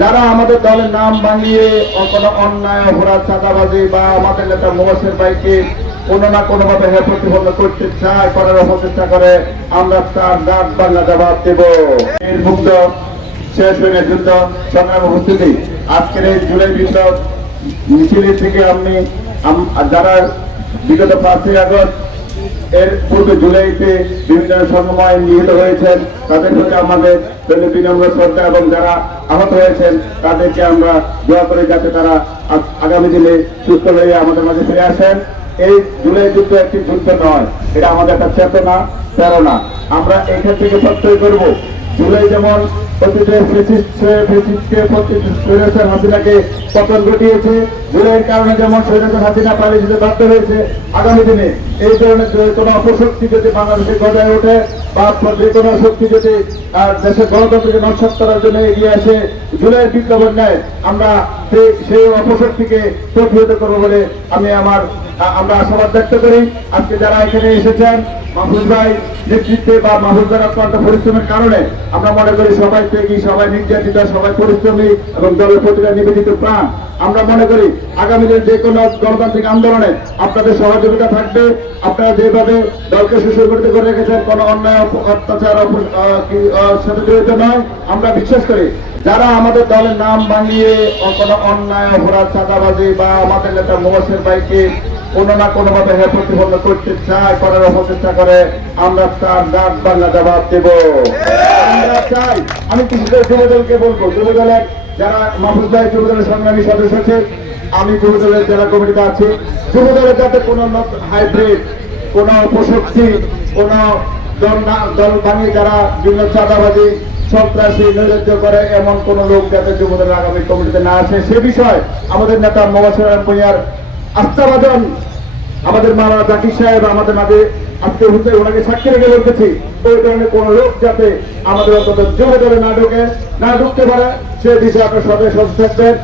যারা আমাদের দলের নাম ভাঙিয়ে কোনো অন্যায় অপরাধ চাঁদাবাজি বা আমাদের নেতা মোবাসের ভাইকে কোনো না কোনো ভাবে প্রতিবন্ধ করতে চায়, করার অপচেষ্টা করে, আমরা তার ডাক বাংলা জবাব দেব। এর মুক্ত শেষ হয়ে যুদ্ধ সংগ্রাম উপস্থিতি আজকের এই জুলাই বিপ্লব মিছিলের থেকে আমি যারা বিগত 5ই আগস্ট এর পূর্বে জুলাইতে বিভিন্ন সময় নিহত হয়েছেন তাদের প্রতি আমাদের বিনম্র শ্রদ্ধা, এবং যারা আহত হয়েছেন তাদেরকে আমরা দোয়া করে যাতে তারা আগামী দিনে সুস্থ হয়ে আমাদের মাঝে ফিরে আসেন। এই জুলাই যুদ্ধ একটি যুদ্ধ নয়, এটা আমাদের একটা চেতনা, প্রেরণা। আমরা এখান থেকে প্রত্যয় করব জুলাই যেমন হাসিনাকে পতন ঘটিয়েছে, জুলাইয়ের কারণে যেমন হাসিনা পালিয়ে যেতে বাধ্য হয়েছে, আগামী দিনে এই ধরনের কোন অপশক্তি যদি বাংলাদেশে গজায় ওঠে বা যে কোনো শক্তি যদি দেশের গণতন্ত্রকে নস্বাত করার জন্য এগিয়ে আসে জুলাইয়ের বিপ্লবের ন্যায়, আমরা সেই অপশক্তিকে প্রতিহত করবো বলে আমরা আশাবাদ ব্যক্ত করি। আজকে যারা এখানে এসেছেন মাহফুজ ভাই নেতৃত্বে বা মাহফুজ ভাইয়ের অত্যন্ত পরিশ্রমের কারণে আমরা মনে করি সবাই ত্যাগী, সবাই নির্যাতিত, সবাই পরিশ্রমী এবং দলের প্রতিটা নিবেদিত প্রাণ। আমরা মনে করি আগামী দিনে যে কোনো গণতান্ত্রিক আন্দোলনে আপনাদের সহযোগিতা থাকবে। আপনারা যেভাবে দলকে সুসংগঠিত করে রেখেছেন, কোনো অন্যায় অত্যাচার সাথে জড়িত নয়। আমরা বিশ্বাস করি যারা আমাদের দলের নাম ভাঙিয়ে কোনো অন্যায় অপরাধ চাঁদাবাজি বা আমাদের নেতা মোবাসের ভাইকে কোনো না কোনো ভাবে প্রতিবন্ধ করতে চায়, করার অপচেষ্টা করে, আমরা তার ডাক বাংলা জবাব দেব। আমরা চাই, আমি কিছু যুবদলকে বলবো, যুবদলের যারা মাহফুজ ভাই যুবদলের সংগ্রামী সদস্য আছে, আমি যুবদলের জেলা কমিটিতে আছি, যুবদলের যাতে কোনো হাইব্রিড, কোনো অপশক্তি, কোনো দল ভাঙিয়ে যারা বিভিন্ন চাঁদাবাজি সন্ত্রাসী নৈরাজ্য করে এমন কোন লোক যাতে যুবদলের আগামী কমিটিতে না আসে সে বিষয়ে আমাদের নেতা মোবাসের ভূঁইয়ার আস্থাভাজন আমাদের মাওলানা জাকির সাহেব আমাদের মাঝে আজকে ওনাকে সাক্ষী রেখে বলতেছি, ওই ধরনের কোন লোক যাতে আমাদের অন্তত যুবদলে না ঢুকতে পারে সে বিষয়ে আপনার সবাই সচেতন থাকবেন।